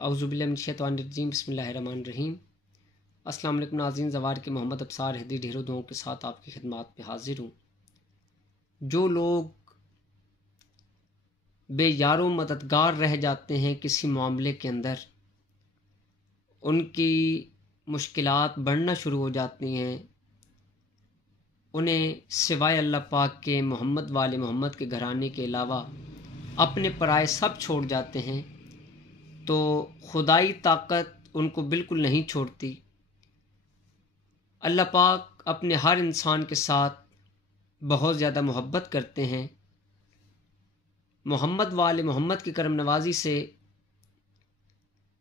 اعوذ باللہ من الشیطان الرجیم بسم اللہ الرحمن الرحیم۔ السلام علیکم ناظرین، زوار کے محمد ابصار ہدی ڈھیروں دعاؤں کے ساتھ آپ کی خدمات پہ حاضر ہوں۔ جو لوگ بے یار و مددگار رہ جاتے ہیں کسی معاملے کے اندر، ان کی مشکلات بڑھنا شروع ہو جاتی ہیں، انہیں سوائے اللہ پاک کے محمد والے محمد کے گھرانے کے علاوہ اپنے پرائے سب چھوڑ جاتے ہیں، تو خدائی طاقت ان کو بالکل نہیں چھوڑتی۔ اللہ پاک اپنے ہر انسان کے ساتھ بہت زیادہ محبت کرتے ہیں۔ محمد والے محمد کی کرم نوازی سے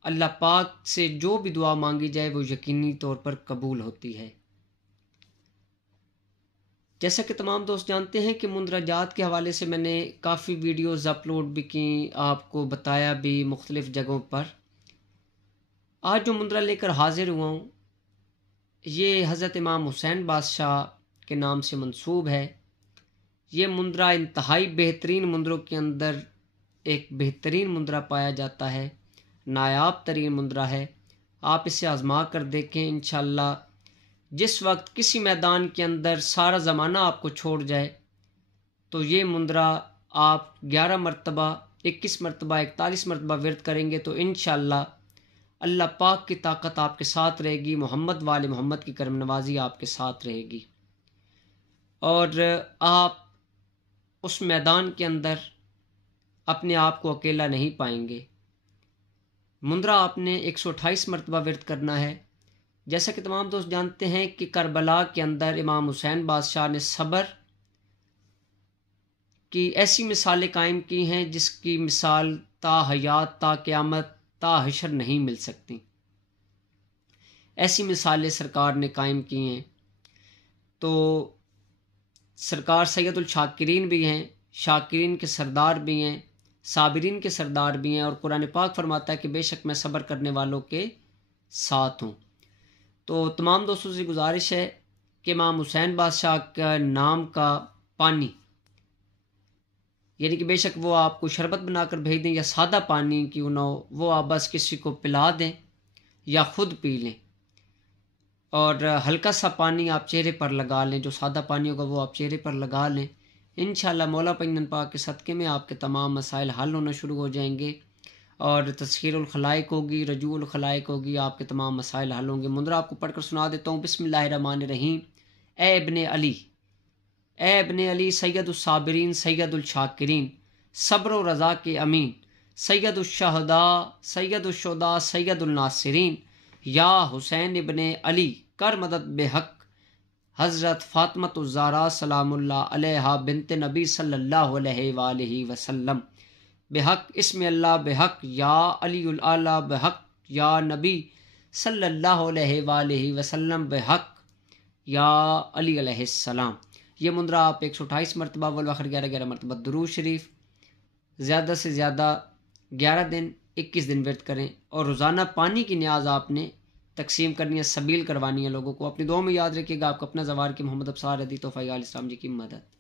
اللہ پاک سے جو بھی دعا مانگی جائے وہ یقینی طور پر قبول ہوتی ہے۔ جیسا کہ تمام دوست جانتے ہیں کہ مندرجات کے حوالے سے میں نے کافی ویڈیوز اپلوڈ بھی کی، آپ کو بتایا بھی مختلف جگہوں پر۔ آج جو مندرہ لے کر حاضر ہوا ہوں یہ حضرت امام حسین بادشاہ کے نام سے منسوب ہے۔ یہ مندرہ انتہائی بہترین مندروں کے اندر ایک بہترین مندرہ پایا جاتا ہے، نایاب ترین مندرہ ہے۔ آپ اسے آزما کر دیکھیں، انشاءاللہ جس وقت کسی میدان کے اندر سارا زمانہ آپ کو چھوڑ جائے تو یہ مندرہ آپ 11 مرتبہ 21 مرتبہ 41 مرتبہ ورد کریں گے تو انشاءاللہ اللہ پاک کی طاقت آپ کے ساتھ رہے گی، محمد والے محمد کی کرم نوازی آپ کے ساتھ رہے گی، اور آپ اس میدان کے اندر اپنے آپ کو اکیلا نہیں پائیں گے۔ مندرہ آپ نے 128 مرتبہ ورد کرنا ہے۔ جیسا کہ تمام دوست جانتے ہیں کہ کربلا کے اندر امام حسین بادشاہ نے صبر کی ایسی مثالیں قائم کی ہیں جس کی مثال تا حیات تا قیامت تا حشر نہیں مل سکتی۔ ایسی مثالیں سرکار نے قائم کی ہیں۔ تو سرکار سید الشاکرین بھی ہیں، شاکرین کے سردار بھی ہیں، صابرین کے سردار بھی ہیں، اور قرآن پاک فرماتا ہے کہ بے شک میں صبر کرنے والوں کے ساتھ ہوں۔ تو تمام دوستوں سے گزارش ہے کہ امام حسین بادشاہ کا نام کا پانی، یعنی کہ بے شک وہ آپ کو شربت بنا کر بھیج دیں یا سادہ پانی کیوں نہ ہو، وہ آپ بس کسی کو پلا دیں یا خود پی لیں، اور ہلکا سا پانی آپ چہرے پر لگا لیں، جو سادہ پانی ہوگا وہ آپ چہرے پر لگا لیں۔ انشاءاللہ مولا پنجن پاک کے صدقے میں آپ کے تمام مسائل حل ہونا شروع ہو جائیں گے، اور تسخیر الخلائق ہوگی، رجوع الخلائق ہوگی، آپ کے تمام مسائل حل ہوں گے۔ مندرہ آپ کو پڑھ کر سنا دیتا ہوں۔ بسم اللہ الرحمن الرحیم۔ اے ابن علی، اے ابن علی، سید الصابرین، سید الشاکرین، صبر و رضا کے امین، سید الشہداء، سید الشہداء، سید الناصرین، یا حسین ابن علی، کر مدد بے حق حضرت فاطمۃ الزہرا سلام اللہ علیہا بنت نبی صلی اللہ علیہ وآلہ وسلم، بحق اسم اللہ، بحق یا علی الاعلیٰ، بحق یا نبی صلی اللہ علیہ وآلہ وسلم، بحق یا علی علیہ السلام۔ یہ مندرہ آپ 128 مرتبہ والآخر 11 مرتبہ درود شریف، زیادہ سے زیادہ 11 دن 21 دن ورد کریں، اور روزانہ پانی کی نیاز آپ نے تقسیم کرنی ہے، سبیل کروانی ہے لوگوں کو۔ اپنی دعاؤں میں یاد رکھیے گا۔ آپ کو اپنا زوار کے محمد ابصار ہدی توفیق علیہ السلام جی کی مدد۔